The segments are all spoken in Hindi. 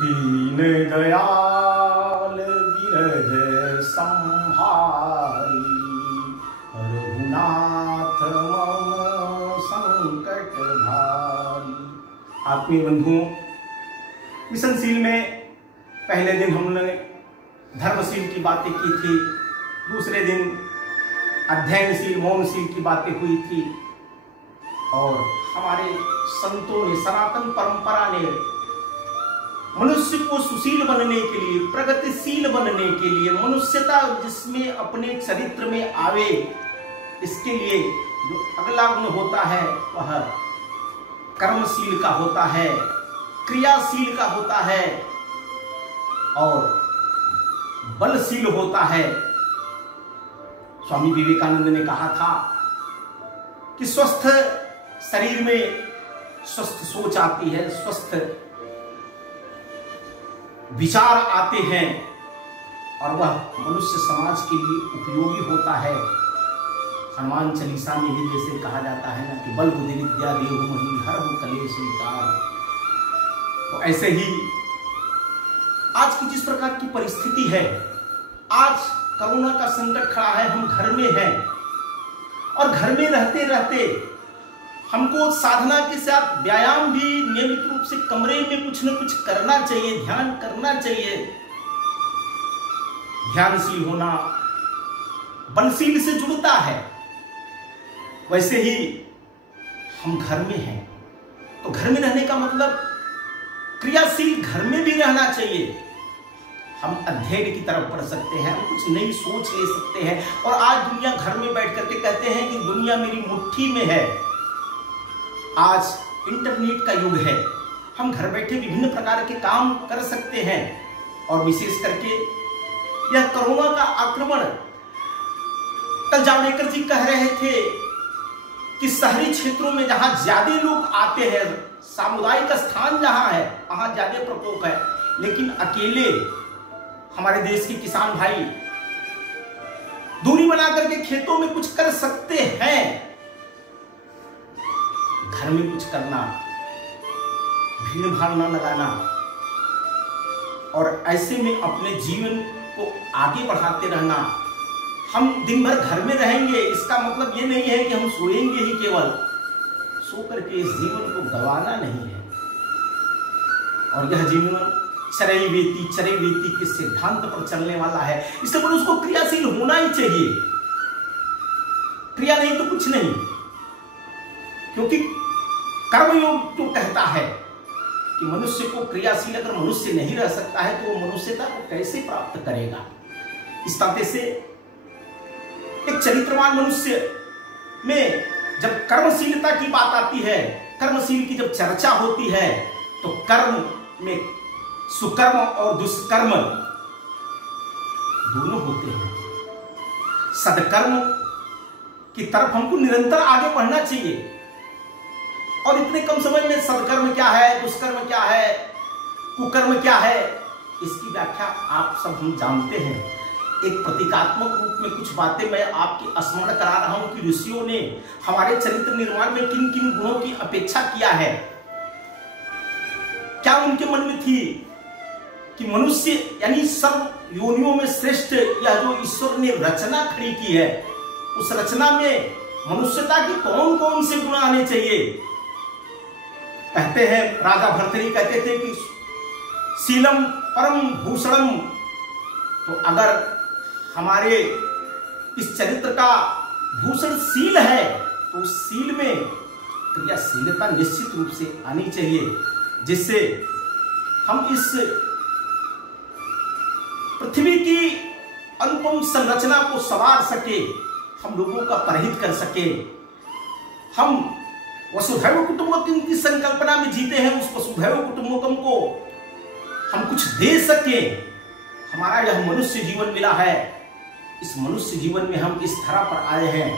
दीन दयाल विरज संहारी, रघुनाथ मम संकट भारी। आत्मीय बंधुओं, मिशनशील में पहले दिन हमने धर्मशील की बातें की थी, दूसरे दिन अध्ययनशील मौनशील की बातें हुई थी और हमारे संतों ने, सनातन परंपरा ने मनुष्य को सुशील बनने के लिए, प्रगतिशील बनने के लिए, मनुष्यता जिसमें अपने चरित्र में आवे, इसके लिए जो अगला गुण होता है वह कर्मशील का होता है, क्रियाशील का होता है और बलशील होता है। स्वामी विवेकानंद ने कहा था कि स्वस्थ शरीर में स्वस्थ सोच आती है, स्वस्थ विचार आते हैं और वह मनुष्य समाज के लिए उपयोगी होता है। हनुमान चालीसा में भी जैसे कहा जाता है ना कि बल बुद्धि विद्या देहु महि हरहु कलेश विकार। तो ऐसे ही आज की जिस प्रकार की परिस्थिति है, आज कोरोना का संकट खड़ा है, हम घर में हैं और घर में रहते रहते हमको साधना के साथ व्यायाम भी नियमित रूप से कमरे में कुछ न कुछ करना चाहिए, ध्यान करना चाहिए। ध्यानशील होना बलशील से जुड़ता है। वैसे ही हम घर में हैं तो घर में रहने का मतलब क्रियाशील घर में भी रहना चाहिए। हम अध्ययन की तरफ बढ़ सकते हैं, हम कुछ नई सोच ले सकते हैं। और आज दुनिया घर में बैठ करके कहते हैं कि दुनिया मेरी मुट्ठी में है। आज इंटरनेट का युग है, हम घर बैठे विभिन्न प्रकार के काम कर सकते हैं और विशेष करके यह कोरोना का आक्रमण, कल जावड़ेकर जी कह रहे थे कि शहरी क्षेत्रों में जहां ज्यादा लोग आते हैं, सामुदायिक स्थान जहां है वहां ज्यादा प्रकोप है, लेकिन अकेले हमारे देश के किसान भाई दूरी बना करके खेतों में कुछ कर सकते हैं। घर में कुछ करना, भीड़ भाड़ न लगाना और ऐसे में अपने जीवन को आगे बढ़ाते रहना। हम दिन भर घर में रहेंगे, इसका मतलब ये नहीं है कि हम सोएंगे ही केवल, सो करके इस जीवन को गंवाना नहीं है। और यह जीवन चरैवेति के सिद्धांत पर चलने वाला है, इसलिए उसको क्रियाशील होना ही चाहिए। क्रिया नहीं तो कुछ नहीं, क्योंकि कर्मयोग जो कहता है कि मनुष्य को क्रियाशील, अगर मनुष्य नहीं रह सकता है तो वो मनुष्यता को कैसे प्राप्त करेगा। इस नाते से एक चरित्रवान मनुष्य में जब कर्मशीलता की बात आती है, कर्मशील की जब चर्चा होती है, तो कर्म में सुकर्म और दुष्कर्म दोनों होते हैं। सदकर्म की तरफ हमको निरंतर आगे बढ़ना चाहिए। और इतने कम समय में सदकर्म क्या है, दुष्कर्म क्या है, कुकर्म क्या है, इसकी व्याख्या आप सब हम जानते हैं। एक प्रतीकात्मक रूप में कुछ बातें मैं आपकी स्मरण करा रहा हूं कि ऋषियों ने हमारे चरित्र निर्माण में किन किन गुणों की अपेक्षा किया है। क्या उनके मन में थी कि मनुष्य यानी सब योनियों में श्रेष्ठ यह जो ईश्वर ने रचना खड़ी की है, उस रचना में मनुष्यता के कौन कौन से गुण आने चाहिए। कहते हैं, राजा भर्तृहरि कहते थे कि शीलम परम भूषणम। तो अगर हमारे इस चरित्र का भूषण शील है तो उस शील में क्रियाशीलता निश्चित रूप से आनी चाहिए, जिससे हम इस पृथ्वी की अनुपम संरचना को संवार सके, हम लोगों का परहित कर सके। हम वसुधैव कुटुंबकम की संकल्पना में जीते हैं, उस वसुधैव कुटुंबकम को हम कुछ दे सके। हमारा यह मनुष्य जीवन मिला है, इस मनुष्य जीवन में हम इस धरा पर आए हैं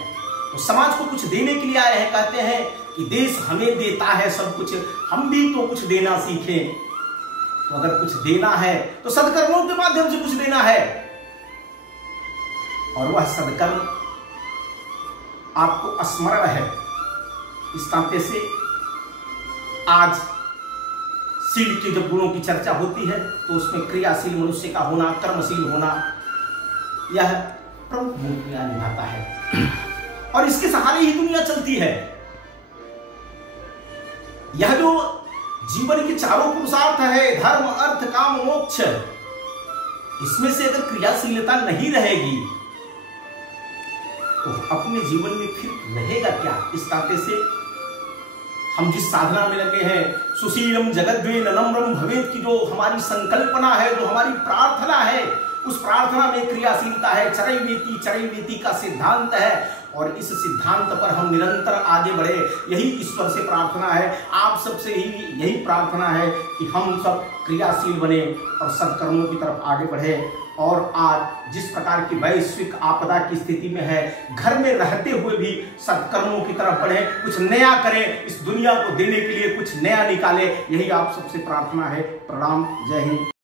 तो समाज को कुछ देने के लिए आए हैं। कहते हैं कि देश हमें देता है सब कुछ, हम भी तो कुछ देना सीखें। तो अगर कुछ देना है तो सदकर्मों के माध्यम से कुछ देना है, और वह सदकर्म आपको स्मरण है। इस नाते से आज शील के जब गुणों की चर्चा होती है तो उसमें क्रियाशील मनुष्य का होना, कर्मशील होना, यह प्रमुख भूमिका निभाता है और इसके सहारे ही दुनिया चलती है। यह जो जीवन के चारों पुरुषार्थ है, धर्म, अर्थ, काम, मोक्ष, इसमें से अगर क्रियाशीलता नहीं रहेगी तो अपने जीवन में फिर रहेगा क्या? इस नाते से हम जिस साधना में लगे हैं, सुशीलम जगद्वेन नम्रम भवेत की जो हमारी संकल्पना है, जो हमारी प्रार्थना है, उस प्रार्थना में क्रियाशीलता है। चरैवेति का सिद्धांत है और इस सिद्धांत पर हम निरंतर आगे बढ़े, यही ईश्वर से प्रार्थना है। आप सबसे ही यही प्रार्थना है कि हम सब क्रियाशील बने और सत्कर्मों की तरफ आगे बढ़े। और आज जिस प्रकार की वैश्विक आपदा की स्थिति में है, घर में रहते हुए भी सत्कर्मों की तरफ बढ़े, कुछ नया करें, इस दुनिया को देने के लिए कुछ नया निकाले, यही आप सबसे प्रार्थना है। प्रणाम, जय हिंद।